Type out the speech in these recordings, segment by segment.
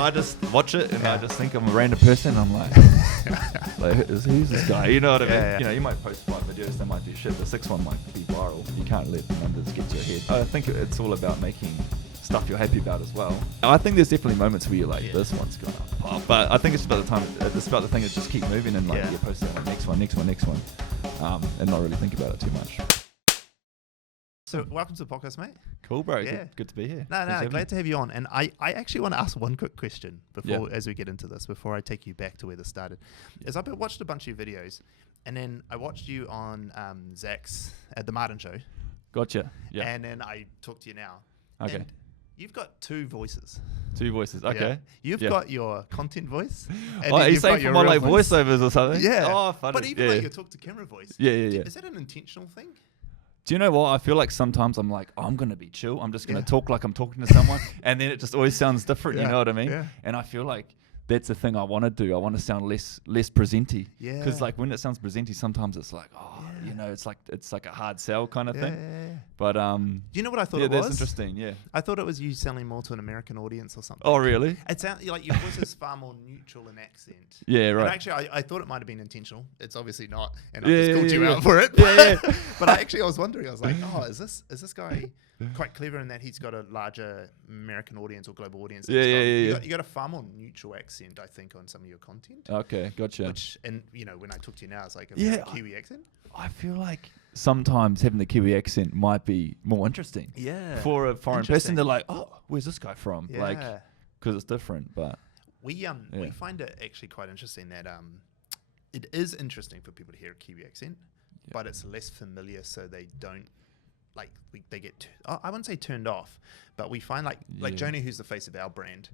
I just watch it and I just think I'm a random person. I'm like, who's this guy? You know what I mean? Yeah. You know, you might post 5 videos, they might do shit. The 6th one might be viral. You can't let the numbers get to your head. I think it's all about making stuff you're happy about as well. I think there's definitely moments where you're like, this one's gonna pop. But I think it's about the time. It's about the thing is just keep moving and like you post that one, next one, and not really think about it too much. So welcome to the podcast, mate. Cool, bro. Yeah. Good to be here. Glad to have you on. And I actually want to ask one quick question before, as we get into this, before I take you back to where this started. Is I watched a bunch of your videos, and then I watched you on Zach's at the Martin Show. Gotcha. Yeah. And then I talk to you now. Okay. And you've got 2 voices. 2 voices. Okay. Yeah. You've got your content voice. And are you saying for my like voiceovers or something? Yeah. Oh, funny. But even like your talk to camera voice. Yeah. Is that an intentional thing? Do you know what? I feel like sometimes I'm like, I'm going to be chill. I'm just going to talk like I'm talking to someone. And then it just always sounds different. You know what I mean? Yeah. And I feel like that's the thing I want to do. I want to sound less presenty. Yeah. Because like when it sounds presenty, sometimes it's like, you know, it's like a hard sell kind of thing. Yeah. But do you know what I thought it was? Yeah, that's interesting. Yeah. I thought it was you selling more to an American audience or something. Oh, really? It sounds like your voice is far more neutral in accent. Yeah, right. And actually, I thought it might have been intentional. It's obviously not, and I just called you out for it. But I was wondering. I was like, is this guy quite clever in that he's got a larger American audience or global audience? You got a far more neutral accent, I think, on some of your content. Okay, gotcha. And you know, when I talk to you now, it's like a Kiwi accent. I feel like sometimes having the Kiwi accent might be more interesting. Yeah. For a foreign person, they're like, oh, where's this guy from? Yeah. Like, because it's different. But we find it actually quite interesting that it is interesting for people to hear a Kiwi accent, but it's less familiar, so they don't like they get. I wouldn't say turned off, but we find like Joni, who's the face of our brand.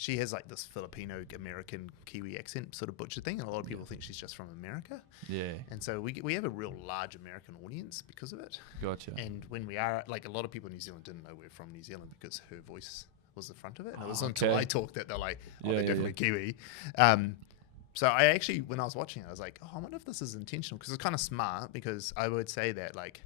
She has like this Filipino American Kiwi accent sort of butcher thing, and a lot of people think she's just from America. Yeah. And so we have a real large American audience because of it. Gotcha. And when we are like a lot of people in New Zealand didn't know we're from New Zealand because her voice was the front of it. And it was until I talked that they're like, they're definitely Kiwi. So I actually, when I was watching it, I was like, I wonder if this is intentional, because it's kind of smart, because I would say that like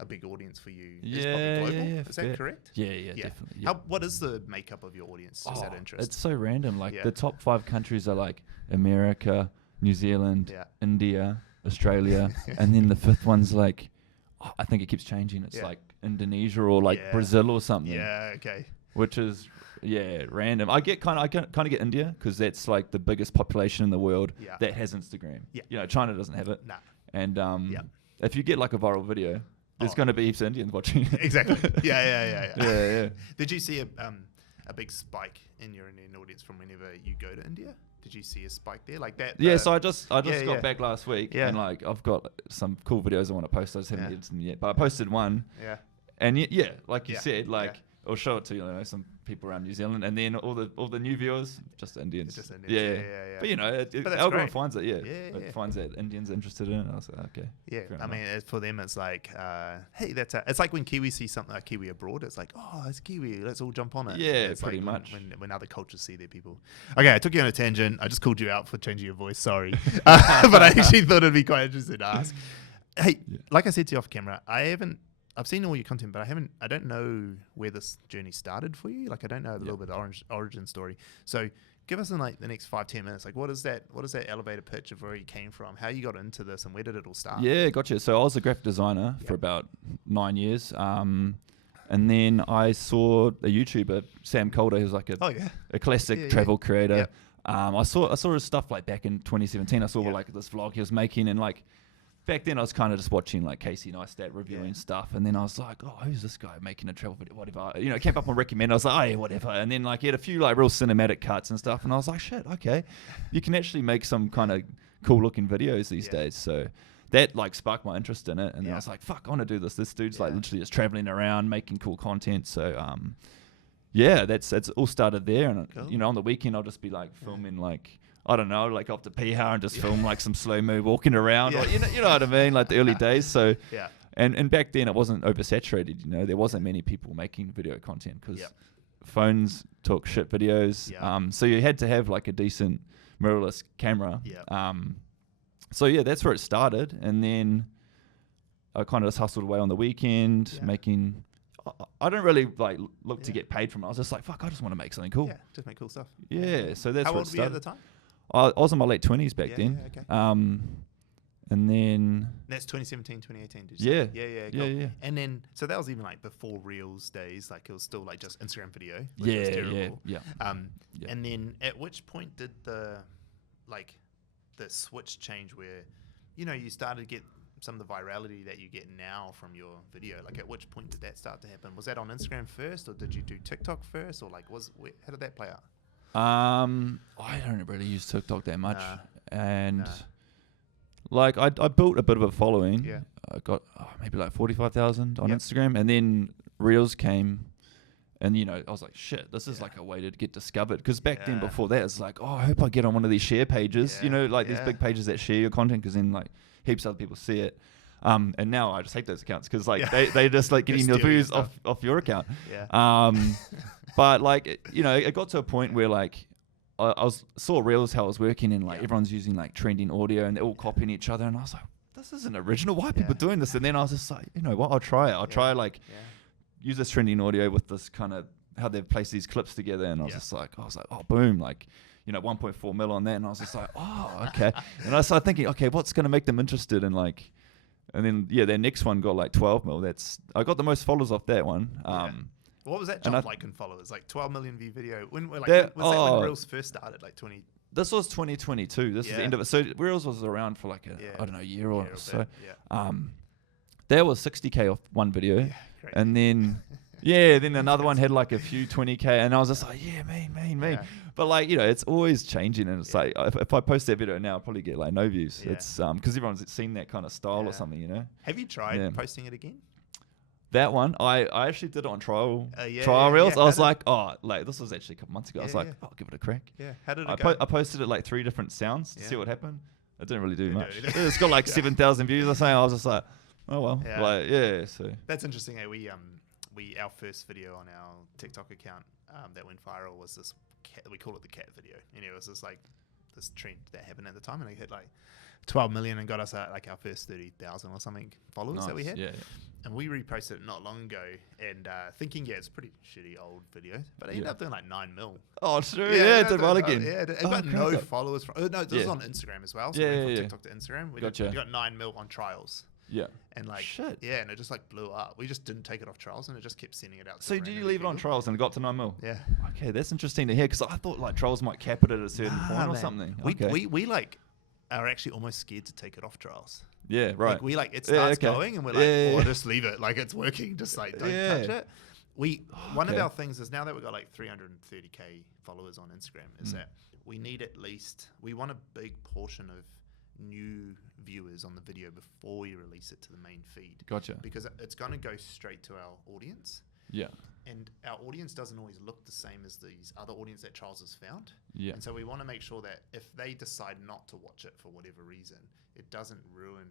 a big audience for you is probably global. Is that correct? Yeah, definitely. Yeah. What is the makeup of your audience? Just out of interest. It's so random. Like the top 5 countries are like America, New Zealand, India, Australia, and then the 5th one's like, I think it keeps changing. It's like Indonesia or like Brazil or something. Yeah, okay. Which is random. I kind of get India because that's like the biggest population in the world that has Instagram. Yeah. You know, China doesn't have it. Nah. And if you get like a viral video, there's going to be heaps of Indians watching it. Exactly. Yeah. Did you see a big spike in your Indian audience from whenever you go to India? Did you see a spike there like that? Yeah. So I just got back last week, and like I've got some cool videos I want to post. I just haven't edited them yet, but I posted one. Yeah. And like you said, like I'll show it to some people around New Zealand, and then all the new viewers, just Indians. Just Indians. Yeah. But you know, the algorithm finds it. It finds that Indians interested in it. I was like, okay. Yeah. I mean, for them, it's like, hey, it's like when Kiwis see something like Kiwi abroad. It's like, oh, it's Kiwi. Let's all jump on it. Yeah, it's pretty like much. When other cultures see their people. Okay, I took you on a tangent. I just called you out for changing your voice. Sorry, but I actually thought it'd be quite interesting to ask. Hey, like I said to you off camera, I've seen all your content, but I don't know where this journey started for you. Like, I don't know a little bit of origin story. So give us in like the next 5-10 minutes. Like, what is that elevator pitch of where you came from, how you got into this, and where did it all start? Yeah, gotcha. So I was a graphic designer for about 9 years. And then I saw a YouTuber, Sam Calder, who's like a classic travel creator. I saw his stuff like back in 2017. I saw like this vlog he was making, and like, back then I was kind of just watching like Casey Neistat reviewing stuff, and then I was like, oh, who's this guy making a travel video, whatever. You know, it came up on recommend. I was like, oh yeah, whatever. And then like he had a few like real cinematic cuts and stuff, and I was like, shit, okay, you can actually make some kind of cool looking videos these days. So that like sparked my interest in it, and then I was like, fuck, I want to do this. This dude's like literally just traveling around making cool content. So that's all started there, and you know, on the weekend I'll just be like filming like, I don't know, like off to Piha and just film like some slow mo walking around, or you know what I mean, like the early days. So and back then it wasn't oversaturated. You know, there wasn't many people making video content because phones took shit videos. So you had to have like a decent mirrorless camera. So that's where it started, and then I kind of just hustled away on the weekend making I don't really like look to get paid from it. I was just like, fuck, I just want to make something cool. Yeah, just make cool stuff. Yeah, so that's how what old were you at the time? I was in my late 20s back then. Okay. And then that's 2017, 2018. Did you say? Yeah, yeah. And then, so that was even like before Reels days. Like it was still like just Instagram video. Yeah. And then, at which point did the switch change where, you started to get some of the virality that you get now from your video? Like, at which point did that start to happen? Was that on Instagram first, or did you do TikTok first, or like how did that play out? I don't really use TikTok that much, like I built a bit of a following. Yeah, I got maybe like 45,000 on Yep. Instagram, and then Reels came, and I was like, shit, this is like a way to get discovered. Because back then, before that, it's like, I hope I get on one of these share pages. These big pages that share your content, because then like heaps of other people see it. And now I just hate those accounts because like they just like getting your views off your account. Yeah. But like it got to a point where like I saw Reels how it was working, and like everyone's using like trending audio and they're all copying each other, and I was like, this isn't original. Why are people doing this? And then I was just like, what? I'll try it. I'll try like use this trending audio with this kind of how they've placed these clips together, and I was just like, oh boom, like 1.4 mil on that, and I was just like, oh okay. And I started thinking, okay, what's going to make them interested in like. And then their next one got like 12 mil. I got the most followers off that one. What was that jump like in followers? Like 12 million view video. Was that when Reels first started? Like 20. This was 2022. This is the end of it. So Reels was around for like a year or so. There was 60K off one video, and then then another one had like a few 20K, and I was just like, me. But like it's always changing, and it's like if I post that video now, I'll probably get like no views. It's because everyone's seen that kind of style or something, Have you tried posting it again? That one, I actually did it on trial Reels. I was like, this was actually a couple months ago. I was like, I'll give it a crack. Yeah, how did it go? I posted it like 3 different sounds to see what happened. It didn't really do much. It's got like 7,000 views or something. I was just like, oh well, So that's interesting. Our first video on our TikTok account that went viral was this cat, we call it the cat video. It was just like this trend that happened at the time, and it hit like 12 million and got us like our first 30,000 or something followers that we had. And we reposted it not long ago, and thinking it's a pretty shitty old video, but it ended up doing like 9 mil. Oh, true. It did well again. It got no followers. No, this was on Instagram as well. So we went from TikTok to Instagram. We got 9 mil on trials. Yeah. And like, and it just like blew up. We just didn't take it off trials, and it just kept sending it out. So did you leave it on trials and it got to 9 mil? Yeah. Okay, that's interesting to hear, because I thought like trials might cap it at a certain point or something. We like are actually almost scared to take it off trials. Yeah, right. Like we like it starts going, and we're like, just leave it. Like it's working. Just like don't touch it. One of our things is now that we've got like 330K followers on Instagram is that we need we want a big portion of new viewers on the video before we release it to the main feed. Gotcha. Because it's going to go straight to our audience. Yeah. And our audience doesn't always look the same as these other audience that Charles has found. Yeah. And so we want to make sure that if they decide not to watch it for whatever reason, it doesn't ruin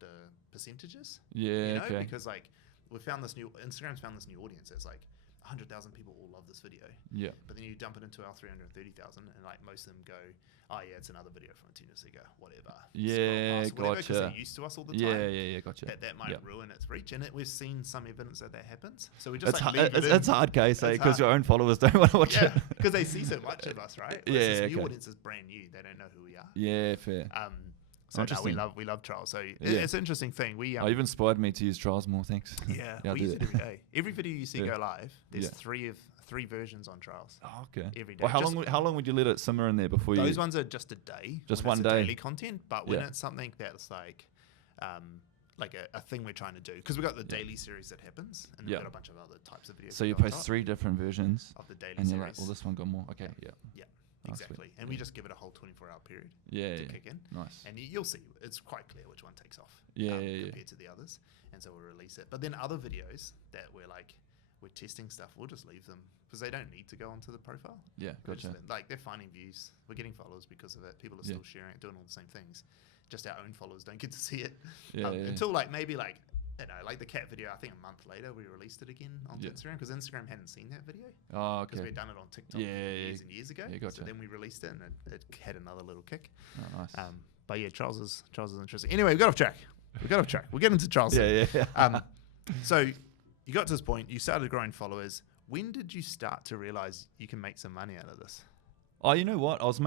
the percentages. Yeah. Okay. Because like Instagram's found this new audience. It's like 100,000 people all love this video. Yeah. But then you dump it into our 330,000, and like most of them go, oh yeah, it's another video from 2 years ago, whatever. Yeah, gotcha. Because they're used to us all the time. Yeah, gotcha. That might ruin its reach, and we've seen some evidence that happens. So we just it's hard case, because your own followers don't want to watch it. Because they see so much of us, right? This new audience is brand new; they don't know who we are. Yeah, fair. So no, we love trials. So it's an interesting thing. You've inspired me to use trials more. Thanks. Yeah, we use it every day. Every video you see go live, there's three versions on trials. Oh, okay. Every day. Well, how long would you let it simmer in there before Those ones are just a day. Just one day. Daily content, but when it's something that's like a thing we're trying to do, because we've got the daily series that happens, and we've got a bunch of other types of videos. So you post 3 different versions of the daily and series. you're like, well, this one got more. Okay, yeah. Exactly. And we just give it a whole 24-hour period to kick in. Nice. And you'll see, it's quite clear which one takes off compared to the others. And so we'll release it. But then other videos that we're testing stuff, we'll just leave them because they don't need to go onto the profile. Yeah, gotcha. They're finding views. We're getting followers because of it. People are still sharing it, doing all the same things. Just our own followers don't get to see it until maybe the cat video. I think a month later we released it again on Instagram because Instagram hadn't seen that video. Oh, okay. Because we'd done it on TikTok years and years ago. Yeah, gotcha. So then we released it and it had another little kick. Oh, nice. But yeah, Charles is interesting. Anyway, we got off track. We'll get into Charles. Yeah. So you got to this point. You started growing followers. When did you start to realize you can make some money out of this? Oh, you know what? I was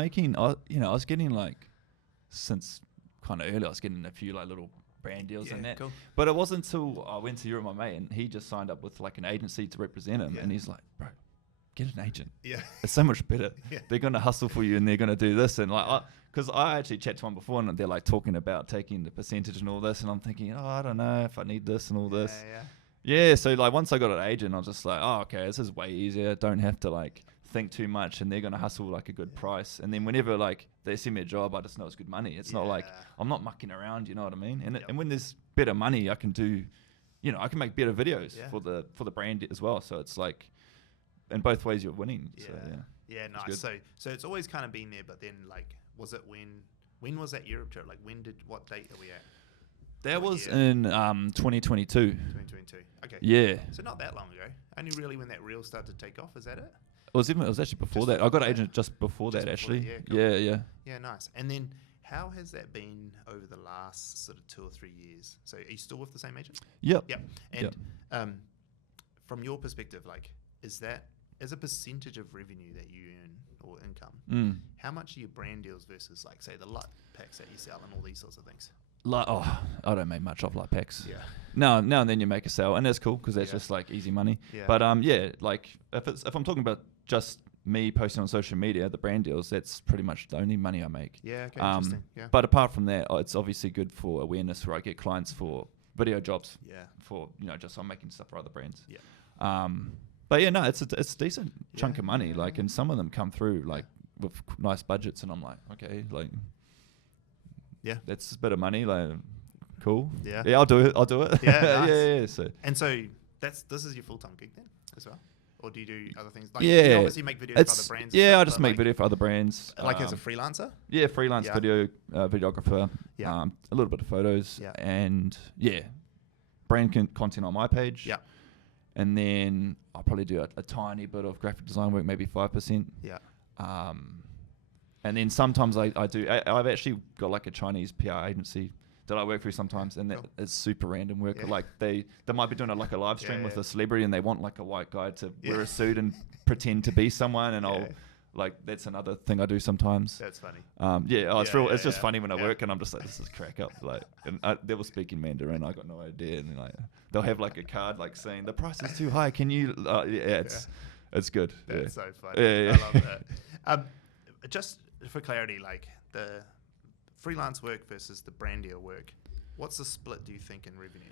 getting like, since kind of early, I was getting a few like little brand deals and that. Cool. But it wasn't until I went to Europe, my mate, and he just signed up with like an agency to represent him. And he's like, bro, get an agent. Yeah. It's so much better. They're going to hustle for you and they're going to do this. And like, because I actually chatted to one before and they're like talking about taking the percentage and all this. And I'm thinking, I don't know if I need this and all this. Yeah. So like once I got an agent, I was just like, oh, okay, this is way easier. Don't have to like think too much, and they're going to hustle like a good price. And then whenever like they send me a job, I just know it's good money. It's not like I'm not mucking around, you know what I mean? And when there's better money, I can do, I can make better videos for the brand as well. So it's like, in both ways you're winning. Nice. So it's always kind of been there, but then like, was it when was that Europe trip? Like what date are we at? That was in 2022. 2022. Okay. Yeah. So not that long ago. Only really when that reel started to take off. Is that it? It was actually before that. I got an agent just before that, actually. Cool. Yeah. Yeah, nice. And then how has that been over the last sort of 2 or 3 years? So are you still with the same agent? Yep. And from your perspective, like, is that as a percentage of revenue that you earn or income, how much are your brand deals versus like say the LUT packs that you sell and all these sorts of things? I don't make much off LUT packs. Yeah. Now and then you make a sale, and that's cool because that's just like easy money. Yeah. But like if I'm talking about just me posting on social media, the brand deals, that's pretty much the only money I make. Yeah. Okay. Interesting. Yeah. But apart from that, it's obviously good for awareness where I get clients for video jobs. Yeah. For just I'm making stuff for other brands. Yeah. But yeah, no, it's a decent chunk of money. Like, and some of them come through like with nice budgets, and I'm like, okay, like. Yeah, that's a bit of money. Like, cool. Yeah, I'll do it. Yeah, nice. yeah. So this is your full-time gig then as well, or do you do other things? Like, you obviously make videos for other brands. Yeah, I just make video for other brands. Like as a freelancer. Yeah, freelance videographer. Yeah, a little bit of photos. Yeah. And brand content on my page. Yeah. And then I'll probably do a tiny bit of graphic design work, maybe 5%. Yeah. And then sometimes I do. I've actually got like a Chinese PR agency that I work through sometimes, and it's super random work. Yeah. Like they might be doing like a live stream with a celebrity, and they want like a white guy to wear a suit and pretend to be someone, and I'll like that's another thing I do sometimes. That's funny. It's just funny when I work, and I'm just like, this is crack up. Like, and they were speaking Mandarin, I got no idea, and then like they'll have like a card like saying the price is too high. Can you? It's good. That's so funny. I love that. Just for clarity, like the freelance work versus the brand deal work, what's the split do you think in revenue?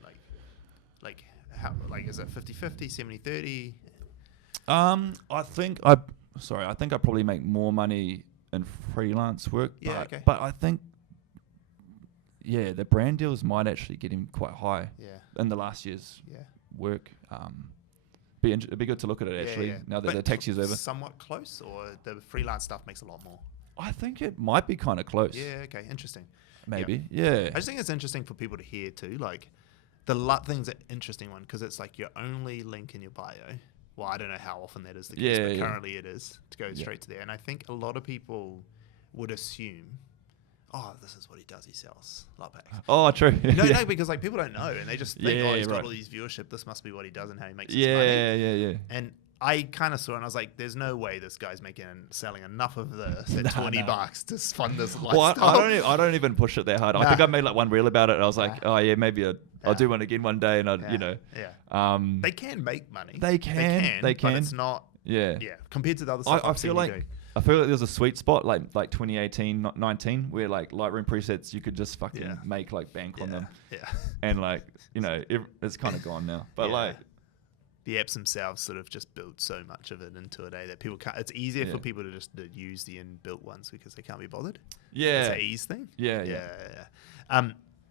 Like how, like is it 50-50, 70-30? I think I probably make more money in freelance work. But I think the brand deals might actually get him quite high in the last year's work. It'd be good to look at it actually now that the tax year's over. Somewhat close, or the freelance stuff makes a lot more? I think it might be kind of close. Yeah, okay, interesting. Maybe, yeah. I just think it's interesting for people to hear too. Like, the LUT thing's an interesting one because it's like your only link in your bio. Well, I don't know how often that is the case, but currently it is to go straight to there. And I think a lot of people would assume, oh, this is what he does. He sells LUT packs. Oh, true. No, because like people don't know, and they just think, he's got all these viewership. This must be what he does and how he makes his money. Yeah. And I kind of saw it and I was like, there's no way this guy's selling enough of this at $20 to fund this lifestyle. Well, I don't even push it that hard. I think I made like one reel about it and I was like, oh yeah, maybe I'll do one again one day, and they can make money. They can. But it's not compared to the other stuff I feel like there's a sweet spot like 2018, 19 where like Lightroom presets you could just fucking make like bank on them. Yeah. And like, it's kind of gone now. But like the apps themselves sort of just build so much of it into it, that people can't. It's easier for people to just use the inbuilt ones because they can't be bothered. Yeah, it's an ease thing. Yeah.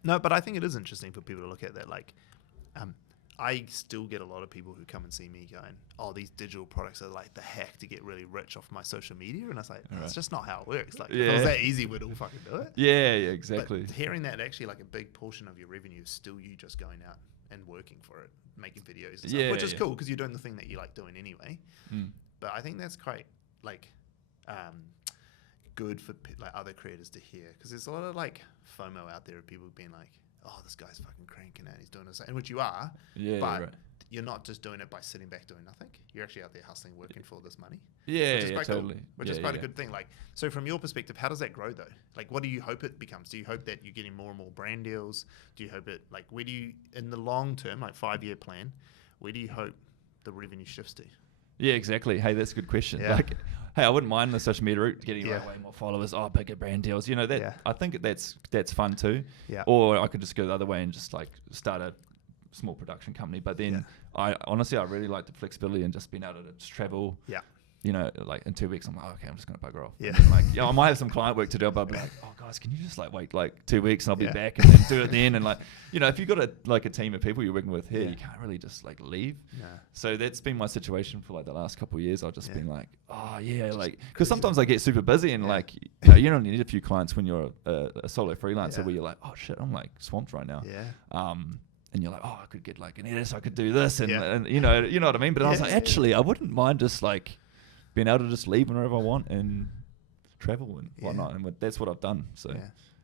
No, but I think it is interesting for people to look at that. Like, I still get a lot of people who come and see me going, "Oh, these digital products are like the hack to get really rich off my social media," and I was like, "That's just not how it works. Like, if it was that easy, we'd all fucking do it." Yeah, exactly. But hearing that actually, like a big portion of your revenue is still you just going out and working for it, making videos and stuff, which is cool because you're doing the thing that you like doing anyway. But I think that's quite like good for like other creators to hear, because there's a lot of like FOMO out there of people being like, oh, this guy's fucking cranking out, he's doing this, and which you are, but right. You're not just doing it by sitting back doing nothing. You're actually out there hustling, working for this money. Yeah, totally. Cool, which is quite a good thing. Like, so from your perspective, how does that grow though? Like, what do you hope it becomes? Do you hope that you're getting more and more brand deals? Do you hope it, like, where do you, in the long term, like 5-year plan, where do you hope the revenue shifts to? Yeah, exactly. Hey, that's a good question. Yeah. Like, hey, I wouldn't mind the social media route, getting way more followers, bigger brand deals. You know, that I think that's fun too. Yeah. Or I could just go the other way and just like start a small production company. But then I really like the flexibility and just being able to just travel. Yeah. You know, like in 2 weeks, I'm like, okay, I'm just going to bugger off. Yeah. Like, I might have some client work to do, but I'll be like, oh guys, can you just like wait like 2 weeks and I'll be back and then do it then. And like, you know, if you've got a team of people you're working with here, you can't really just like leave. No. So that's been my situation for like the last couple of years. I've just been like, like, because sometimes I get super busy and like, you only need a few clients when you're a solo freelancer where you're like, oh shit, I'm like swamped right now. Yeah. And you're like, oh, I could get like an edit, I could do this, and you know what I mean. But I was like, actually, I wouldn't mind just like being able to just leave whenever I want and travel and whatnot, and that's what I've done. So,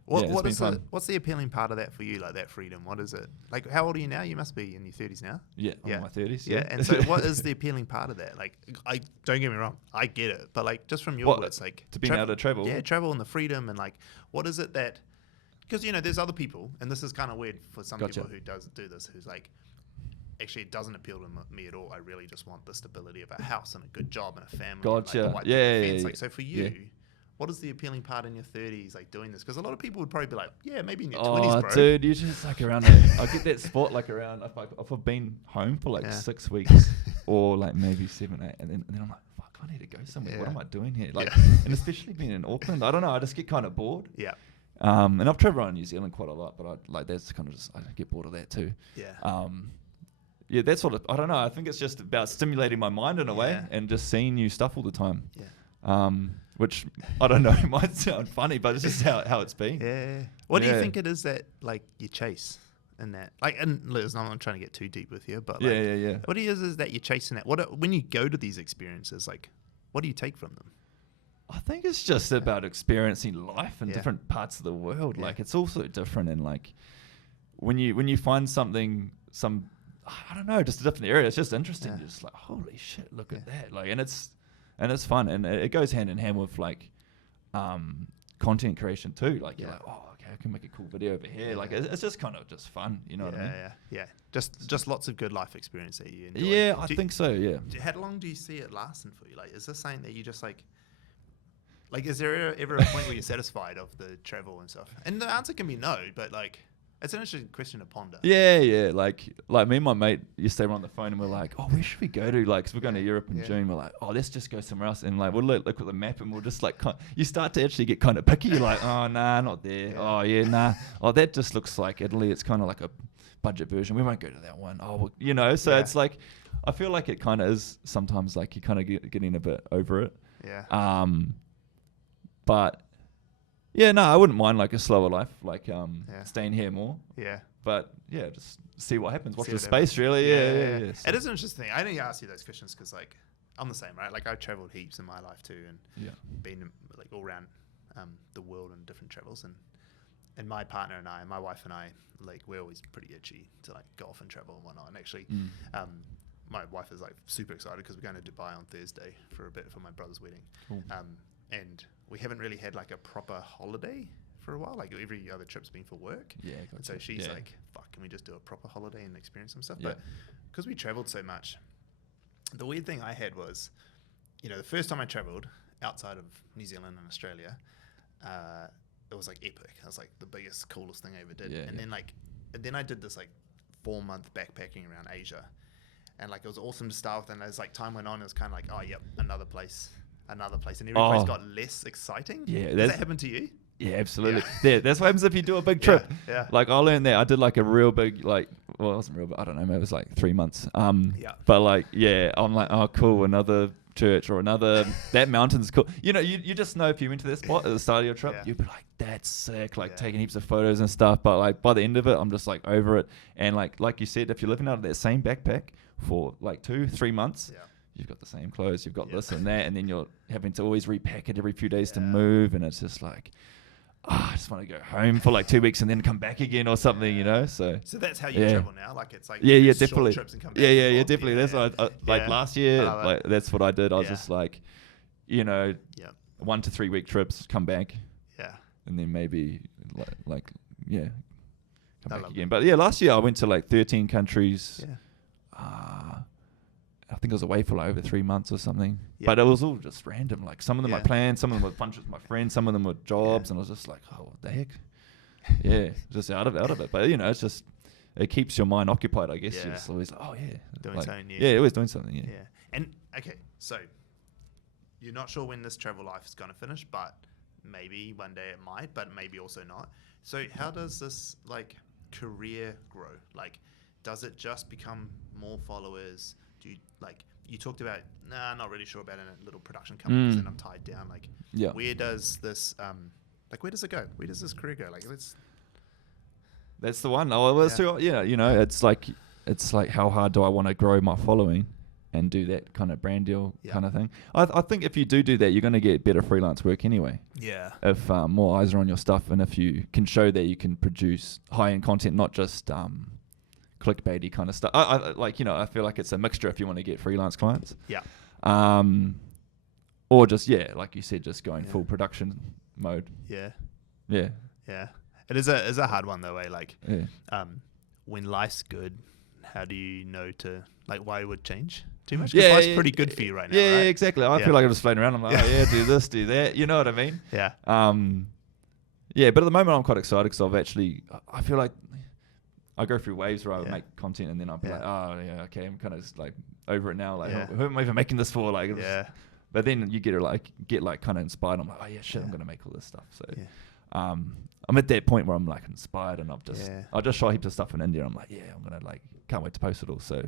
what's the appealing part of that for you? Like that freedom, what is it? Like, how old are you now? You must be in your 30s now. Yeah, I'm in my 30s. Yeah, and so what is the appealing part of that? Like, I don't get me wrong, I get it, but like just from your words, like to being able to travel. Yeah, travel and the freedom, and like, what is it that? Because, you know, there's other people, and this is kind of weird for some people who do this, who's like, actually, it doesn't appeal to me at all. I really just want the stability of a house and a good job and a family. Gotcha. And, like, yeah. Like, so for you, what is the appealing part in your 30s, like doing this? Because a lot of people would probably be like, yeah, maybe in your 20s, bro. Dude, you just like around, I get that spot like around, if I've been home for like 6 weeks or like maybe 7, 8, and then I'm like, fuck, I need to go somewhere. Yeah. What am I doing here? Like, and especially being in Auckland, I don't know, I just get kind of bored. Yeah. And I've traveled around New Zealand quite a lot, but that's kind of just, I get bored of that too. Yeah. Yeah, that's sort of, I don't know, I think it's just about stimulating my mind in a way and just seeing new stuff all the time. Yeah. Which, I don't know, might sound funny, but it's just how it's been. Yeah. What do you think it is that, like, you chase in that? Like, and listen, I'm not trying to get too deep with you, but like, what do you is that you're chasing that? When you go to these experiences, like, what do you take from them? I think it's just about experiencing life in different parts of the world. Like, it's also different, and like when you find something, I don't know, just a different area, it's just interesting. You're just like, holy shit, look at that. Like, and it's fun, and it goes hand in hand with like content creation too. Like, you're like, oh, okay, I can make a cool video over here. Like, it's just kind of just fun, you know what I mean? Yeah. Just lots of good life experience that you enjoy. Yeah, I think so. Yeah. How long do you see it lasting for you? Like, is this something that you just like, is there ever a point where you're satisfied of the travel and stuff? And the answer can be no, but like, it's an interesting question to ponder. Yeah. Like me and my mate used to stay on the phone and we're like, oh, where should we go to? Like, because we're going to Europe in June. We're like, oh, let's just go somewhere else. And like, we'll look at the map and we'll just like, you start to actually get kind of picky. You're like, oh, nah, not there. Yeah. Oh, yeah, nah. Oh, that just looks like Italy. It's kind of like a budget version. We won't go to that one. Oh, well, you know, so it's like, I feel like it kind of is sometimes like you kind of getting a bit over it. Yeah. But yeah, no, I wouldn't mind like a slower life, like staying here more. Yeah. But yeah, just see what happens. Watch the space, really. Yeah. So. It is an interesting thing. I only ask you those questions because like I'm the same, right? Like I've traveled heaps in my life too, and been like all around the world and different travels. And my partner and I, my wife and I, like we're always pretty itchy to like go off and travel and whatnot. And actually, my wife is like super excited because we're going to Dubai on Thursday for a bit for my brother's wedding. Cool. And we haven't really had like a proper holiday for a while. Like every other trip's been for work. Yeah. And so she's like, fuck, can we just do a proper holiday and experience some stuff? Yeah. But because we traveled so much, the weird thing I had was, you know, the first time I traveled outside of New Zealand and Australia, it was like epic. It was like the biggest, coolest thing I ever did. Yeah, and then I did this like 4-month backpacking around Asia. And like, it was awesome to start with. And as like time went on, it was kind of like, oh, yep, another place. And every place got less exciting. Yeah, does that happen to you? Yeah, absolutely. Yeah, that's what happens if you do a big trip. Yeah. Like I learned that. I did like a real big, like, well, it wasn't real, but I don't know, maybe it was like 3 months. But like, I'm like, oh, cool, another church or another, that mountain's cool. You know, you just know if you went to that spot at the start of your trip, you'd be like, that's sick, like taking heaps of photos and stuff. But like by the end of it, I'm just like over it. And like you said, if you're living out of that same backpack for like 2-3 months, you've got the same clothes, you've got this and that, and then you're having to always repack it every few days to move, and it's just like, I just want to go home for like 2 weeks and then come back again or something, you know. So that's how you travel now. Like it's like definitely. Short trips and come back Definitely. That's what I like last year. Like that's what I did. I was just like, 1 to 3 week trips, come back. Yeah. And then maybe come back again. But last year I went to like 13 countries. Yeah. I think I was away for like over 3 months or something. Yep. But it was all just random. Like some of them I planned, some of them were fun with my friends, some of them were jobs, and I was just like, oh, what the heck? Just out of it. But it's just it keeps your mind occupied, I guess. You're just always like, doing something new. Yeah, always doing something. Yeah. And okay, so you're not sure when this travel life is going to finish, but maybe one day it might, but maybe also not. So how does this like career grow? Like, does it just become more followers? Do you like? You talked about not really sure about a little production company because then I'm tied down. Like, where does this where does it go? Where does this career go? Like, that's the one. Oh, well, it's like how hard do I want to grow my following and do that kind of brand deal kind of thing. I think if you do that, you're going to get better freelance work anyway. Yeah. If more eyes are on your stuff, and if you can show that you can produce high-end content, not just clickbaity kind of stuff. I feel like it's a mixture if you want to get freelance clients. Yeah. Or just like you said, just going full production mode. Yeah. Yeah. Yeah. It is a hard one though, like when life's good, how do you know to why it would change too much? Because life's pretty good for you right now. Yeah, right? Exactly. I feel like I'm just floating around. I'm like, do this, do that. You know what I mean? Yeah. But at the moment I'm quite excited because I feel like I go through waves where I make content and then I'll be like, I'm kind of just like over it now. Like, who am I even making this for? Like, but then you get kind of inspired. I'm like, I'm gonna make all this stuff. So, I'm at that point where I'm like inspired and I just shot heaps of stuff in India. I'm like, I'm gonna can't wait to post it all. So,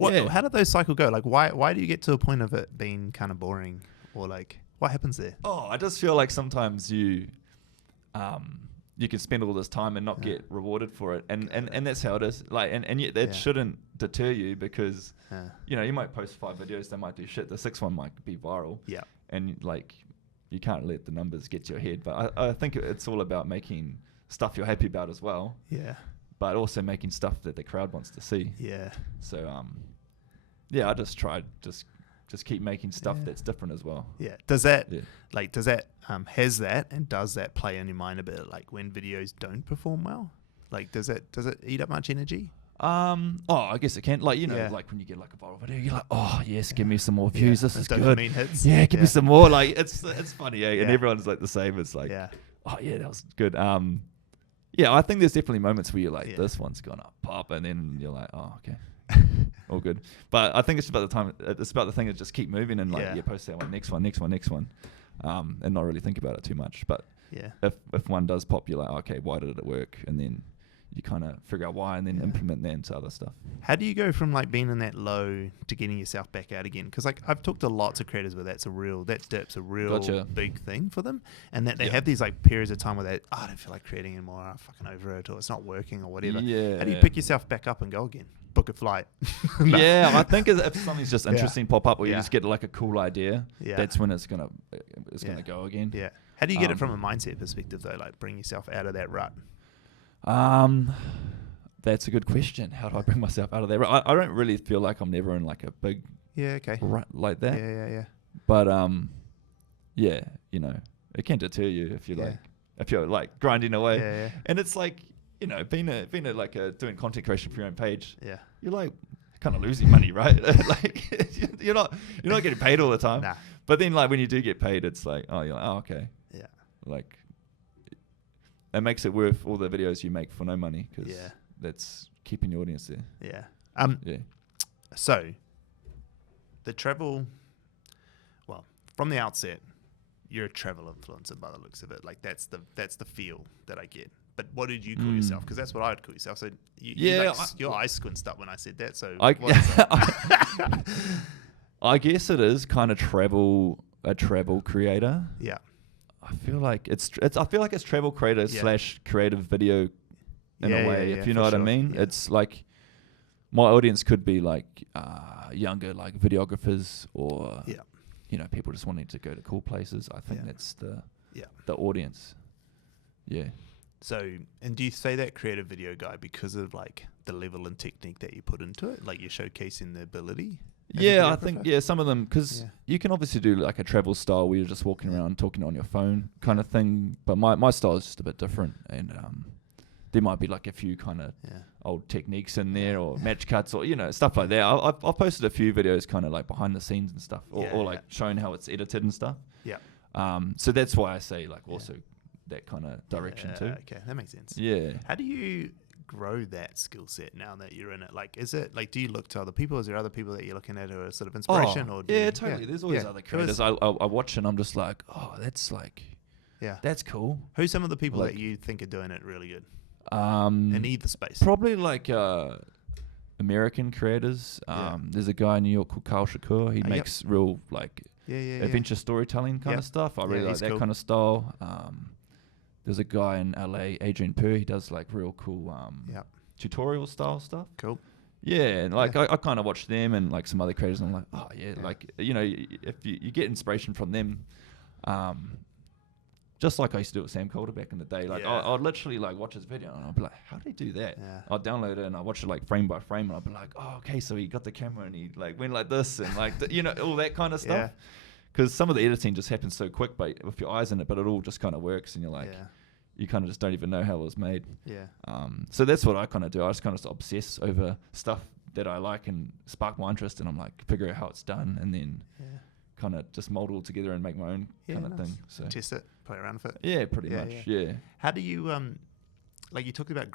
how did those cycles go? Like, why do you get to a point of it being kind of boring, or like, what happens there? Oh, I just feel like sometimes you can spend all this time and not get rewarded for it, and that's how it is. Like, and yet that shouldn't deter you because you might post 5 videos, they might do shit. The 6th one might be viral. Yeah, and like you can't let the numbers get to your head. But I think it's all about making stuff you're happy about as well. Yeah, but also making stuff that the crowd wants to see. Yeah. So I just tried just keep making stuff that's different as well. Yeah. Does that has that and does that play in your mind a bit? Like when videos don't perform well, like does it eat up much energy? I guess it can. Like like when you get like a viral video, you're like, oh yes, give me some more views. This is good. Hits. Yeah, give me some more. Like it's funny, and everyone's like the same. It's like, oh yeah, that was good. I think there's definitely moments where you're like, this one's gonna pop, and then you're like, oh okay. All good. But I think it's about the thing to just keep moving and post that one, next one, and not really think about it too much. But if one does pop, you're like, okay, why did it work? And then you kind of figure out why and then implement that into other stuff. How do you go from like being in that low to getting yourself back out again? Because like I've talked to lots of creators where that dip's a real big thing for them, and that they have these like periods of time where they I don't feel like creating anymore, I'm fucking over it, or it's not working or whatever. Yeah. How do you pick yourself back up and go again? Book a flight. I think if something's just interesting pop up or you just get like a cool idea, that's when it's gonna go again. Yeah. How do you get it from a mindset perspective though? Like bring yourself out of that rut. That's a good question. How do I bring myself out of there? I don't really feel like I'm never in like a big rut like that. Yeah. But it can deter you if you're like grinding away. Yeah. And it's like being doing content creation for your own page. Yeah, you're like kind of losing money, right? Like you're not getting paid all the time. Nah. But then like when you do get paid, it's like you're like okay. Yeah. Like. It makes it worth all the videos you make for no money because that's keeping your audience there. Yeah. So the travel, from the outset, you're a travel influencer by the looks of it. Like that's the feel that I get. But what did you call yourself? Because that's what I would call yourself. So your eyes squinched up when I said that. So I guess it is kind of a travel creator. Yeah. I feel like it's travel creator / creative video in a way, if you know what I mean. Yeah. It's like my audience could be like younger, like videographers or people just wanting to go to cool places. I think that's the audience. Yeah. So, and do you say that creative video guy because of like the level and technique that you put into it? Like you're showcasing the ability? Yeah, I think, some of them, because you can obviously do like a travel style where you're just walking around talking on your phone kind of thing. But my style is just a bit different. And there might be like a few kind of old techniques in there or match cuts or, stuff like that. I've posted a few videos kind of like behind the scenes and stuff or like showing how it's edited and stuff. Yeah. So that's why I say like also that kind of direction too. Okay, that makes sense. Yeah. How do you grow that skill set now that you're in it? Like, is it like, do you look to other people? Is there other people that you're looking at who are sort of inspiration? Or totally. There's always other creators. I watch and I'm just like, oh, that's like, that's cool. Who's some of the people like, that you think are doing it really good? In either space? Probably like American creators. There's a guy in New York called Carl Shakur. He makes real like adventure storytelling kind of stuff. I really like that kind of style. There's a guy in LA, Adrian Purr. He does like real cool tutorial style stuff. Cool. Yeah, and like I kind of watch them and like some other creators, and I'm like, oh yeah, like if you get inspiration from them, just like I used to do with Sam Calder back in the day. Like I'd literally like watch his video and I'd be like, how did he do that? Yeah. I'd download it and I'd watch it like frame by frame and I'd be like, oh okay, so he got the camera and he like went like this and like all that kind of stuff. Because some of the editing just happens so quick, but with your eyes in it, but it all just kind of works and you're like. You kind of just don't even know how it was made. Yeah. So that's what I kind of do. I just kind of obsess over stuff that I like and spark my interest, and I'm like figure out how it's done, and then kind of just mold it all together and make my own kind of thing. So test it, play around with it. Yeah, pretty much. Yeah. How do you like you talked about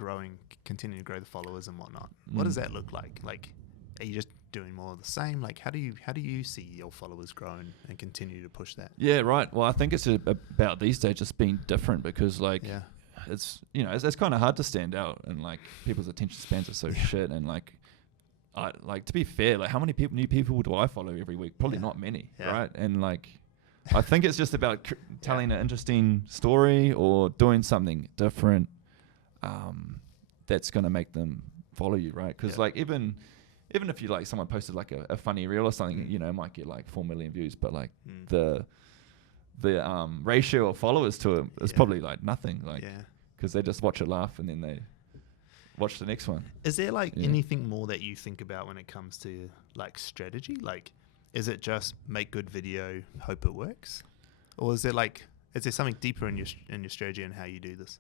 continuing to grow the followers and whatnot? What does that look like? Like, are you just doing more of the same? Like, how do you see your followers growing and continue to push that? Yeah, right. Well, I think it's about these days just being different because like it's it's kind of hard to stand out and like people's attention spans are so shit and like to be fair, like how many new people do I follow every week? Probably not many, right? And like I think it's just about telling an interesting story or doing something different that's going to make them follow you, right? Because like even if you like someone posted like a funny reel or something, it might get like 4 million views, but like the ratio of followers to it is probably like nothing, like because they just watch it, laugh, and then they watch the next one. Is there like anything more that you think about when it comes to like strategy? Like, is it just make good video, hope it works, or is there something deeper in your strategy and how you do this?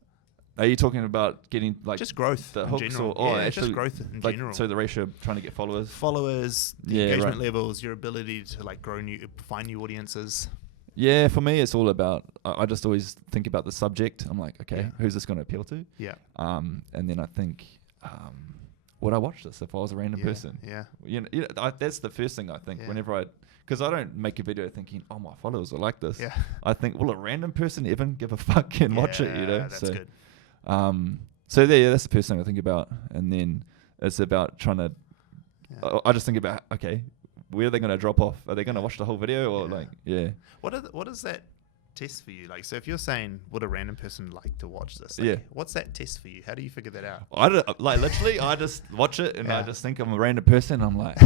Are you talking about getting like just growth, the hooks, general. or actually just growth in general? So the ratio of trying to get followers, the engagement levels, your ability to like find new audiences. Yeah, for me, it's all about. I just always think about the subject. I'm like, okay, who's this going to appeal to? Yeah. And then I think, would I watch this if I was a random person? Yeah. That's the first thing I think whenever because I don't make a video thinking, oh, my followers are like this. Yeah. I think, will a random person even give a fuck and watch it? That's good. So that's the first thing I think about, and then it's about trying to. I just think about where are they going to drop off? Are they going to watch the whole video or What is that test for you? Like, so if you're saying, would a random person like to watch this? Like, what's that test for you? How do you figure that out? Literally, I just watch it and I just think I'm a random person. I'm like,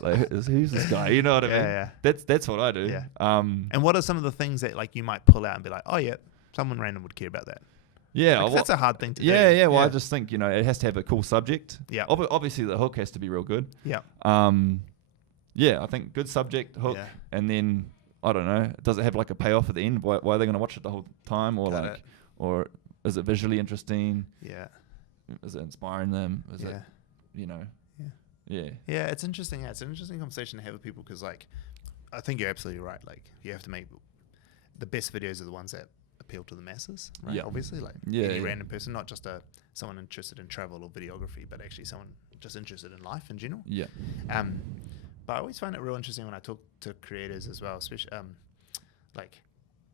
who's this guy? You know what I mean? Yeah. That's what I do. Yeah. And what are some of the things that like you might pull out and be like, oh yeah, someone random would care about that? Yeah, that's a hard thing to do. Yeah. Well, I just think it has to have a cool subject. Yeah. Obviously, the hook has to be real good. Yeah. I think good subject, hook, and then I don't know. Does it have like a payoff at the end? Why are they going to watch it the whole time? Or or is it visually interesting? Yeah. Is it inspiring them? Is it, Yeah, it's interesting. Yeah, it's an interesting conversation to have with people because, like, I think you're absolutely right. Like, you have to make the best videos are the ones that appeal to the masses, right? Yeah. Obviously, like any random person, not just someone interested in travel or videography, but actually someone just interested in life in general. Yeah. But I always find it real interesting when I talk to creators as well, especially like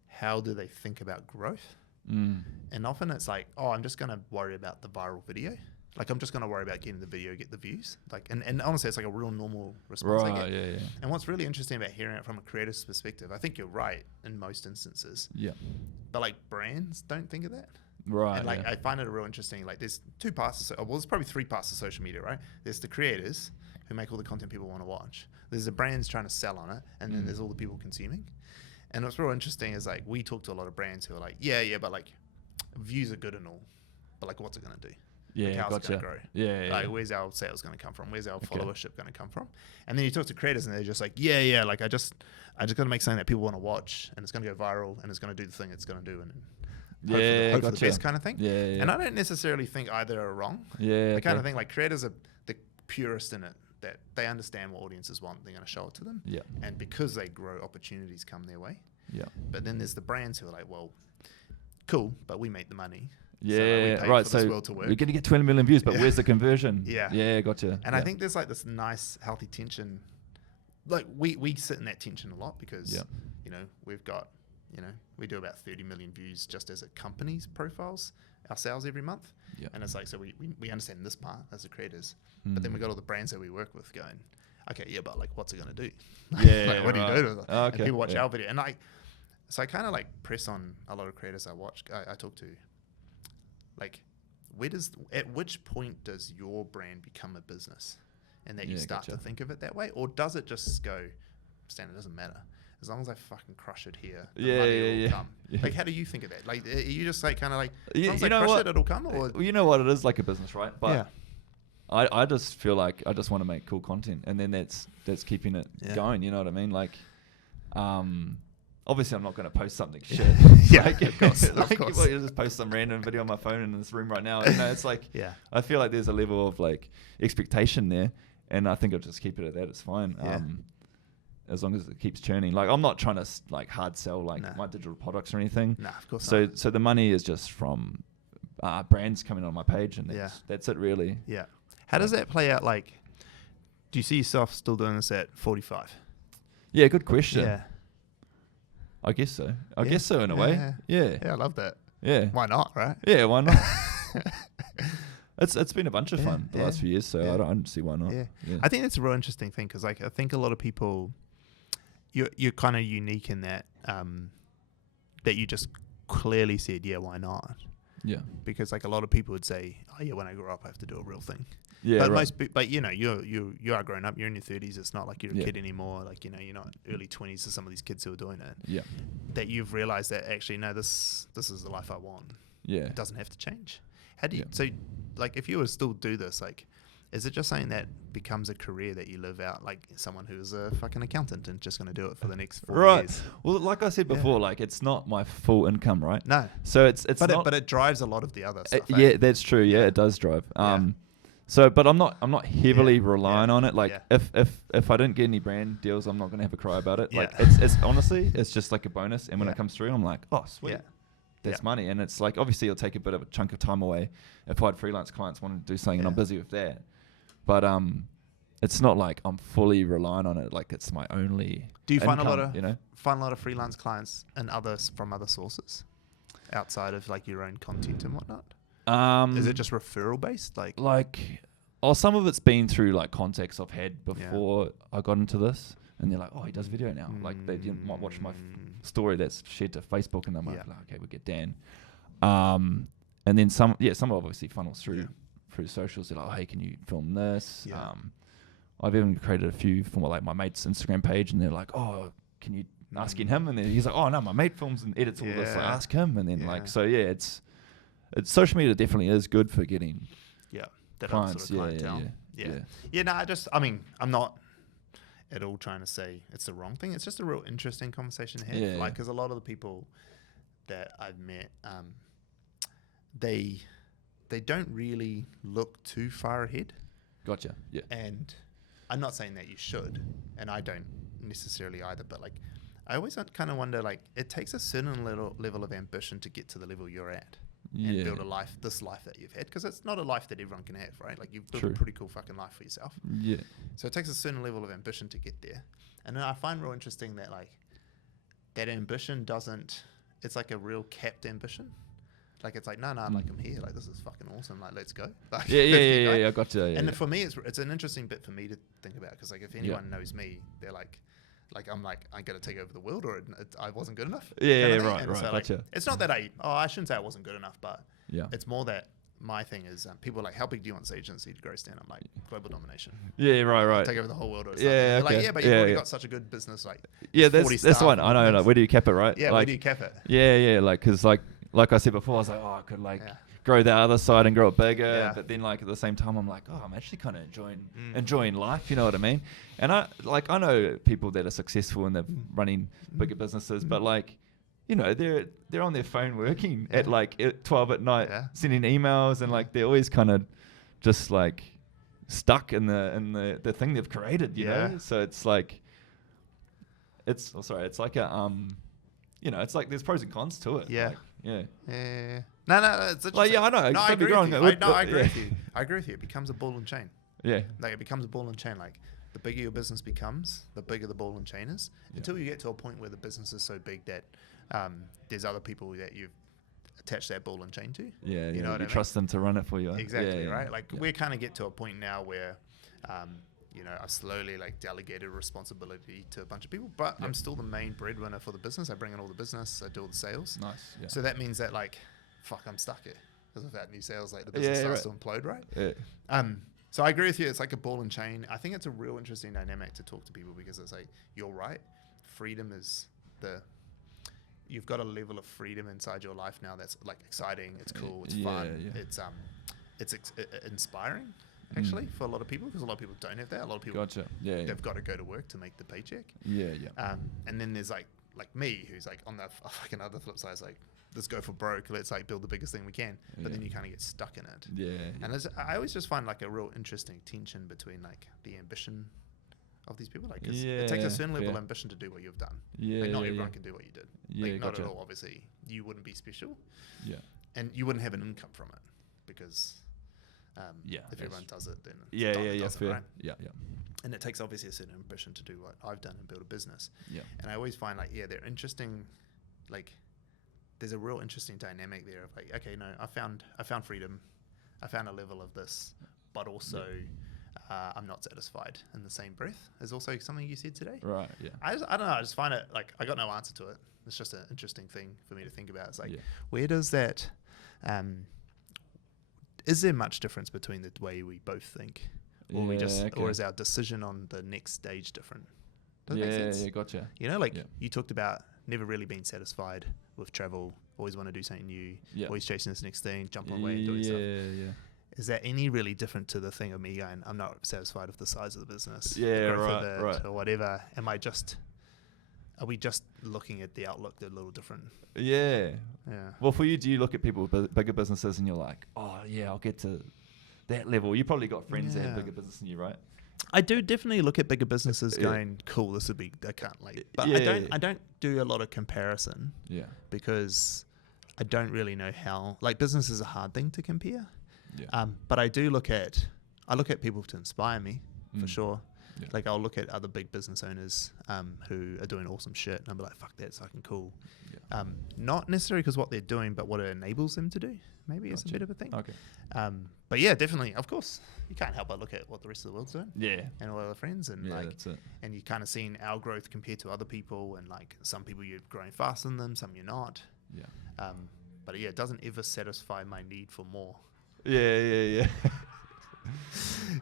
how do they think about growth? And often it's like, oh, I'm just going to worry about the viral video. Like, I'm just going to worry about getting the video, get the views. Like, and honestly, it's like a real normal response. Right, yeah. And what's really interesting about hearing it from a creator's perspective, I think you're right in most instances. Yeah. But like brands don't think of that. Right. And like, I find it real interesting. Like, there's two parts. There's probably three parts of social media, right? There's the creators who make all the content people want to watch. There's the brands trying to sell on it, and then there's all the people consuming. And what's real interesting is like we talk to a lot of brands who are like, yeah, but like views are good and all, but like, what's it going to do? Yeah, like, how's it going to grow? Yeah, like, where's our sales going to come from? Where's our followership going to come from? And then you talk to creators, and they're just like, yeah, like I just got to make something that people want to watch, and it's going to go viral, and it's going to do the thing it's going to do, and hope for the best kind of thing. Yeah. And I don't necessarily think either are wrong. Yeah, I kind of think like creators are the purest in it, that they understand what audiences want, they're going to show it to them. Yeah. And because they grow, opportunities come their way. Yeah. But then there's the brands who are like, well, cool, but we make the money. Yeah, so, right. So you're going to get 20 million views, but where's the conversion? Yeah, gotcha. And I think there's like this nice, healthy tension. Like we sit in that tension a lot because you know we've got we do about 30 million views just as a company's profiles ourselves every month. Yeah. And it's like, so we understand this part as the creators, but then we got all the brands that we work with going, okay, yeah, but like, what's it gonna do? Like, what do you do with it? And people watch our video, and so I kind of like press on a lot of creators I talk to. Like, at which point does your brand become a business, and that you start to think of it that way, or does it just go, Stan, it doesn't matter. As long as I fucking crush it here, the money will come. Yeah. Like, how do you think of that? Like, are you just like kind of like, as long as I crush it, it'll come? Or you know what, it is like a business, right? But I just feel like I just want to make cool content, and then that's keeping it going. You know what I mean? Like, obviously I'm not going to post something shit. Of course. Well, you just post some random video on my phone in this room right now. You know, it's like, I feel like there's a level of like expectation there, and I think I'll just keep it at that. It's fine. As long as it keeps churning. Like, I'm not trying to like hard sell like my digital products or anything. Nah, of course not. So the money is just from brands coming on my page, and that's it really. Yeah. How does that play out? Like, do you see yourself still doing this at 45? Yeah, good question. Yeah. I guess so. I guess so in a way. Yeah. Yeah, I love that. Yeah. Why not, right? Yeah, why not? It's been a bunch of fun the last few years, so I don't see why not. Yeah. I think that's a real interesting thing, because like I think a lot of people, you're kind of unique in that that you just clearly said, why not? Yeah. Because like a lot of people would say, oh yeah, when I grow up I have to do a real thing. Yeah. But but you know, you are grown up, you're in your 30s, it's not like you're a kid anymore, like, you know, you're not early 20s to some of these kids who are doing it. Yeah. That you've realized that actually, no, this is the life I want. Yeah. It doesn't have to change. How do you so like, if you were to still do this, like, is it just something that becomes a career that you live out, like someone who's a fucking accountant and just going to do it for the next 4 years? Well, like I said before, like, it's not my full income, right? No. So it's but it drives a lot of the other stuff. Yeah, that's true. Yeah, it does drive. So, but I'm not heavily relying on it. Like, if I didn't get any brand deals, I'm not going to have a cry about it. Like, it's honestly, it's just like a bonus. And when it comes through, I'm like, oh, sweet. Yeah. That's money. And it's like, obviously it'll take a bit of a chunk of time away if I had freelance clients wanting to do something and I'm busy with that. But it's not like I'm fully relying on it. Like, it's my only Do you find income, find a lot of freelance clients and from other sources outside of like your own content and whatnot? Is it just referral based? Some of it's been through like contacts I've had before I got into this, and they're like, oh, he does video now. Like, they might watch my story that's shared to Facebook, and I'm like, okay, we'll get Dan. And then some obviously funnels through socials. They're like, oh, hey, can you film this? I've even created a few for like my mate's Instagram page, and they're like, oh, can you asking him? And then he's like, oh no, my mate films and edits all this. Like, ask him. And then it's social media definitely is good for getting that clients. Sort of clientele. I'm not at all trying to say it's the wrong thing. It's just a real interesting conversation to have. Like, because a lot of the people that I've met, they don't really look too far ahead. Gotcha. Yeah. And I'm not saying that you should, and I don't necessarily either, but like, I always kind of wonder, like, it takes a certain level of ambition to get to the level you're at. And build this life that you've had, because it's not a life that everyone can have, right? Like, you've built a pretty cool fucking life for yourself. Yeah. So it takes a certain level of ambition to get there. And then I find real interesting that like that ambition it's like a real capped ambition. Like, it's like, no, like, I'm here. Like, this is fucking awesome. Like, let's go. Like, I got you. And for me, it's an interesting bit for me to think about, because like, if anyone knows me, they're like I'm going to take over the world, or I wasn't good enough. Right. So, like, Gotcha. it's not that I shouldn't say I wasn't good enough, but it's more that my thing is, people are like, how big do you want this agency to grow, Stan? I'm like, global domination. Yeah, right. Take over the whole world. Or okay. Like, but you've already got such a good business. Like, that's the one. I know. Like, where do you cap it, right? Yeah, like, where do you cap it? Yeah. Like, because like like I said before, I was like, I could grow the other side and grow it bigger. Yeah. But then at the same time, I'm like, I'm actually kind of enjoying life. You know what I mean? And I know people that are successful and they're running bigger businesses, but they're on their phone working at 12 at night, sending emails, and they're always kind of just stuck in the thing they've created, you know? So it's it's like a it's like there's pros and cons to it. Yeah. No, it's interesting. I know. No, I agree with you. I agree with you. I agree with you. It becomes a ball and chain. Yeah. It becomes a ball and chain. The bigger your business becomes, the bigger the ball and chain is. Until you get to a point where the business is so big that there's other people that you've attached that ball and chain to. Yeah. You know what I mean? Trust them to run it for you. Exactly, right? We kind of get to a point now where I've slowly delegated responsibility to a bunch of people, but I'm still the main breadwinner for the business. I bring in all the business, I do all the sales. Nice. Yeah. So that means that I'm stuck here because without new sales, the business starts to implode, right? Yeah. So I agree with you. It's like a ball and chain. I think it's a real interesting dynamic to talk to people because it's you're right. Freedom is you've got a level of freedom inside your life now that's exciting. It's cool. It's fun. Yeah. It's inspiring. Actually, for a lot of people, because a lot of people don't have that. A lot of people, they've got to go to work to make the paycheck. Yeah. And then there's like me, who's on the fucking other flip side, is let's go for broke. Let's build the biggest thing we can. But then you kind of get stuck in it. Yeah. And I always just find a real interesting tension between the ambition of these people. Cause it takes a certain level of ambition to do what you've done. Yeah. Not everyone can do what you did. Not at all. Obviously, you wouldn't be special. Yeah. And you wouldn't have an income from it because. If everyone does it, then does it, right? Yeah. And it takes obviously a certain ambition to do what I've done and build a business. Yeah. And I always find they're interesting. There's a real interesting dynamic there of I found freedom, I found a level of this, but also I'm not satisfied in the same breath. Is also something you said today. Right. Yeah. I don't know. I just find it I got no answer to it. It's just an interesting thing for me to think about. It's where does that is there much difference between the way we both think, or or is our decision on the next stage different? Does that make sense? Yeah, gotcha. You talked about never really being satisfied with travel, always want to do something new, always chasing this next thing, jumping away and doing stuff. Yeah. Is that any really different to the thing of me going, I'm not satisfied with the size of the business, the growth of it, or whatever? Are we just looking at the outlook a little different? Yeah. Well, for you, do you look at people with bigger businesses and you're like, I'll get to that level? You probably got friends that have bigger business than you, right? I do definitely look at bigger businesses going, cool, this would be, I can't but I don't do a lot of comparison. Yeah. Because I don't really know how, business is a hard thing to compare. Yeah. But I look at people to inspire me for sure. Yeah. I'll look at other big business owners who are doing awesome shit, and I'll be like, "Fuck, that's fucking cool." Yeah. Not necessarily because what they're doing, but what it enables them to do. Maybe it's a bit of a thing. Okay. But yeah, definitely. Of course, you can't help but look at what the rest of the world's doing. Yeah. And all our friends, and that's it. And you kind of seen our growth compared to other people, and some people you're growing faster than them, some you're not. Yeah. But yeah, it doesn't ever satisfy my need for more. Yeah.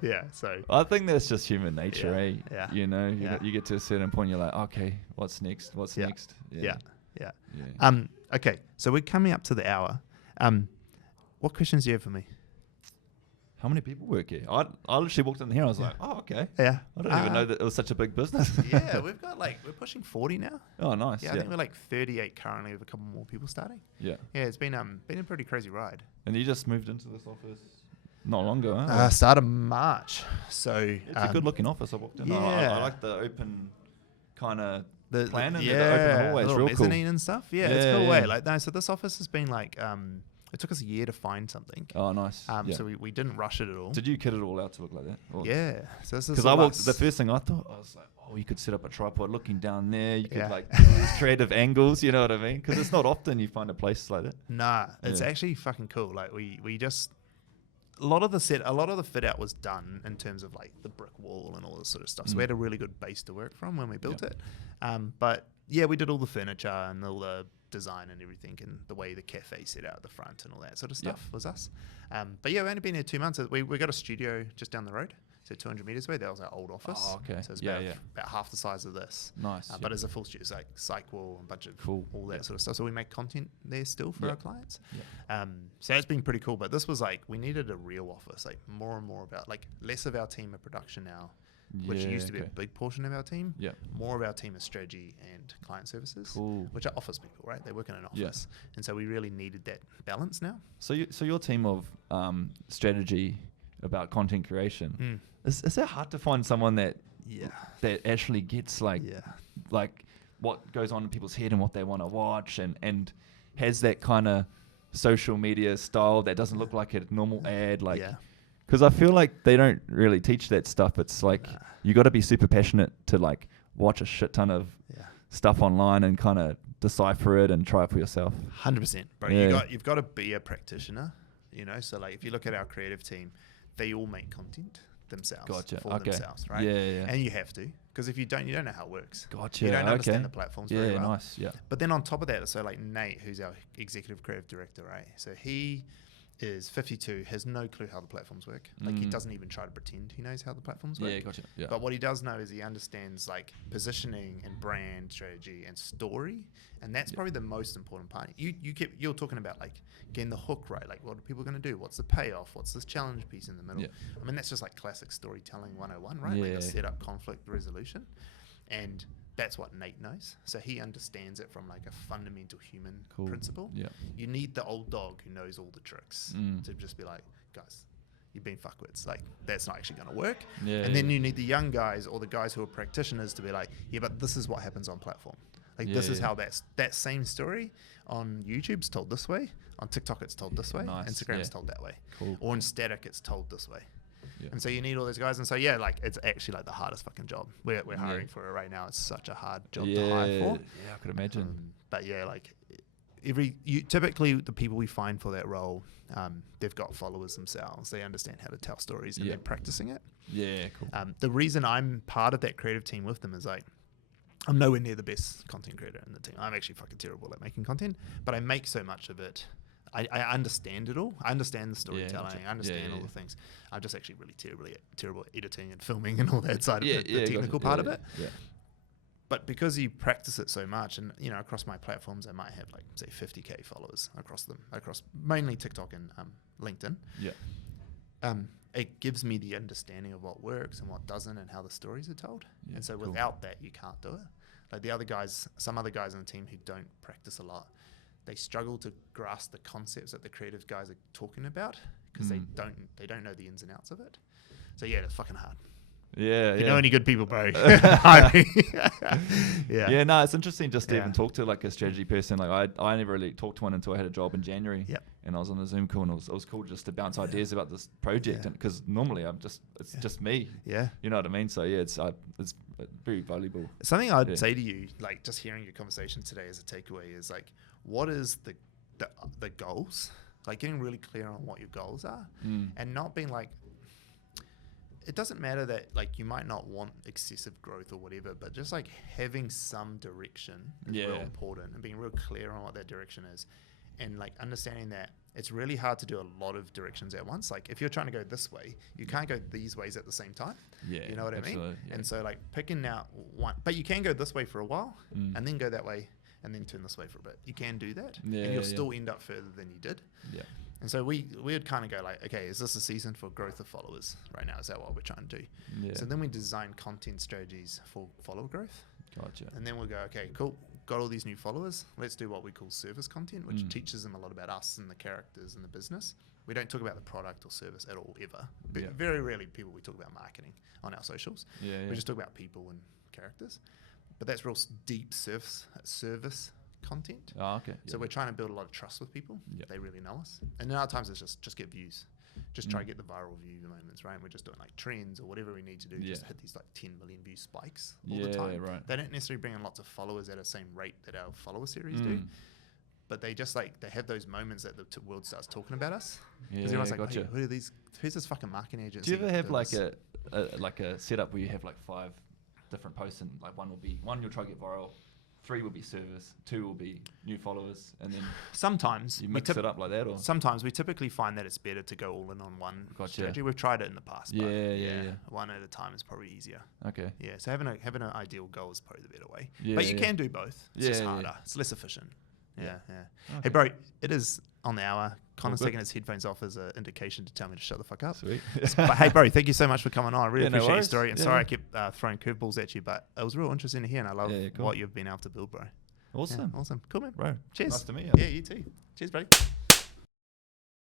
Yeah, so I think that's just human nature, Yeah. You get to a certain point, you're like, okay, what's next? Yeah. Okay, so we're coming up to the hour. What questions do you have for me? How many people work here? I literally walked in here, I was like, oh, okay. Yeah. I didn't even know that it was such a big business. Yeah, we've got we're pushing 40 now. Oh, nice. Yeah, I think we're 38 currently with a couple more people starting. Yeah. Yeah, it's been a pretty crazy ride. And you just moved into this office not long ago, huh? Start of March. So it's a good looking office. I walked in. Yeah. I like the open kind of plan and the open hallways. Real mezzanine cool. And stuff. Yeah, it's a cool way. So this office has been it took us a year to find something. Oh, nice. So we didn't rush it at all. Did you kit it all out to look like that? Or? Yeah. So this is because I walked. The first thing I thought, I was like, you could set up a tripod looking down there. You could these creative angles. You know what I mean? Because it's not often you find a place like that. Nah, it's actually fucking cool. We just. A lot of the fit out was done in terms of the brick wall and all this sort of stuff. So we had a really good base to work from when we built it. But yeah, we did all the furniture and all the design and everything, and the way the cafe set out at the front and all that sort of stuff was us. But yeah, we've only been here 2 months. We got a studio just down the road. So 200 meters away, that was our old office. Oh, okay. So it's about half the size of this. Nice. But as a full studio, it's like psych wall and a bunch of all that sort of stuff. So we make content there still for our clients. So that's been pretty cool. But this was like, we needed a real office, like more and more about, like less of our team of production now, which used to be a big portion of our team. More of our team is strategy and client services, which are office people, right? They work in an office. And so we really needed that balance now. So your team of strategy about content creation, is it hard to find someone that actually gets like what goes on in people's head and what they want to watch and has that kind of social media style that doesn't look like a normal ad, like because I feel like they don't really teach that stuff. It's like you got to be super passionate to like watch a shit ton of stuff online and kind of decipher it and try it for yourself. 100%, bro. You've got to be a practitioner, you know. So like if you look at our creative team, they all make content themselves for themselves, right? And you have to, because if you don't know how it works. You don't understand the platforms very well. Nice. But then on top of that, so like Nate, who's our executive creative director, right? So he is 52, has no clue how the platforms work. Like he doesn't even try to pretend he knows how the platforms work. But what he does know is he understands like positioning and brand strategy and story, and that's probably the most important part. You're talking about like getting the hook right, like what are people going to do? What's the payoff? What's this challenge piece in the middle? I mean, that's just like classic storytelling 101, right? Like a setup, conflict resolution, and that's what Nate knows. So he understands it from like a fundamental human principle. You need the old dog who knows all the tricks to just be like, guys, you've been fuckwits. Like, that's not actually going to work. And then you need the young guys or the guys who are practitioners to be like, but this is what happens on platform. Like, this is how that same story on YouTube's told this way. On TikTok, it's told this way. Instagram's told that way. Or in static, it's told this way. And so you need all those guys, and so like it's actually like the hardest fucking job. We're hiring for it right now. It's such a hard job to hire for. I could imagine. But like typically the people we find for that role, they've got followers themselves. They understand how to tell stories and they're practicing it. The reason I'm part of that creative team with them is like, I'm nowhere near the best content creator in the team. I'm actually fucking terrible at making content, but I make so much of it. I understand it all. I understand the storytelling. I understand all the things. I'm just actually really terrible at editing and filming and all that side of the technical part of it. But because you practice it so much, and you know, across my platforms, I might have like say 50k followers across mainly TikTok and LinkedIn. It gives me the understanding of what works and what doesn't, and how the stories are told. And so without that, you can't do it. Like some other guys on the team who don't practice a lot, they struggle to grasp the concepts that the creative guys are talking about because they don't know the ins and outs of it. So it's fucking hard. If you know any good people, bro. No, it's interesting just to even talk to like a strategy person. Like I never really talked to one until I had a job in January. And I was on a Zoom call, and it was cool just to bounce ideas about this project, and because normally it's just me. You know what I mean? So it's very valuable. Something I'd say to you, like just hearing your conversation today as a takeaway, is like, what is the goals? Like getting really clear on what your goals are, and not being like, it doesn't matter that like you might not want excessive growth or whatever, but just like having some direction is real important, and being real clear on what that direction is, and like understanding that it's really hard to do a lot of directions at once. Like if you're trying to go this way, you can't go these ways at the same time. You know what I mean? And so like picking out one, but you can go this way for a while and then go that way and then turn this way for a bit. You can do that, and you'll still end up further than you did. And so we would kind of go like, okay, is this a season for growth of followers right now? Is that what we're trying to do? So then we design content strategies for follower growth. And then we'll go, okay, cool, got all these new followers. Let's do what we call service content, which teaches them a lot about us and the characters and the business. We don't talk about the product or service at all, ever. Very rarely we talk about marketing on our socials. We just talk about people and characters. But that's real deep service content. So we're trying to build a lot of trust with people. They really know us. And then other times it's just get views. Just try to get the viral view moments, right? And we're just doing like trends or whatever we need to do. Just hit these like 10 million view spikes all the time. They don't necessarily bring in lots of followers at the same rate that our follower series do. But they just like, they have those moments that the world starts talking about us. Because everyone's like, hey, who are these? Who's this fucking marketing agency? Do you ever have like a setup where you have like 5 different posts, and like one you'll try to get viral 3 will be service, 2 will be new followers, and then sometimes you mix it up like that, or sometimes we typically find that it's better to go all in on one strategy. We've tried it in the past. Yeah, but yeah. One at a time is probably easier. Okay. Yeah, so having an ideal goal is probably the better way. Yeah, but you can do both. It's just harder. It's less efficient. Yeah. Okay. Hey, bro, it is on the hour. Connor's taking his headphones off as an indication to tell me to shut the fuck up. Sweet. But hey, bro, thank you so much for coming on. I really appreciate your worries. story. And sorry I kept throwing curveballs at you, but it was real interesting to hear, and I love what you've been able to build, bro. Awesome. Awesome. Cool, man. Bro. Cheers. Nice to meet you. Yeah, you too. Cheers, buddy.